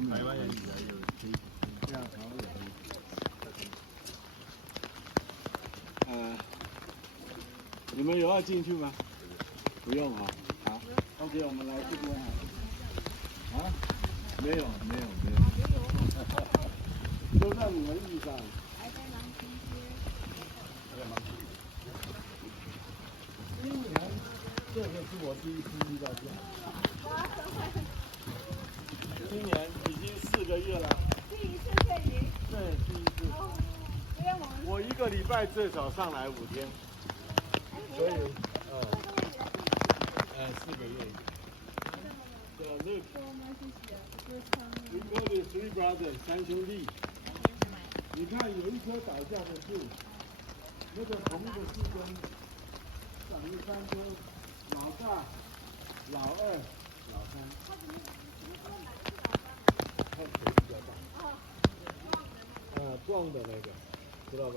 他们台湾人比较有推，这样才会有。你们有要进去吗？不用啊。好 ，OK， 我们来这边啊。啊？没有。都在你们地上。今年这个是我第一次遇到这样。今年已经4个月了。第一次配您。对，第一次。我1个礼拜最少上来5天，所以4个月。Look, we call it Three Brothers 3兄弟。你看有一棵倒下的树，那个红的树根长了3棵，老大、老二、老三。他腿比较大。壮的那个，知道吧？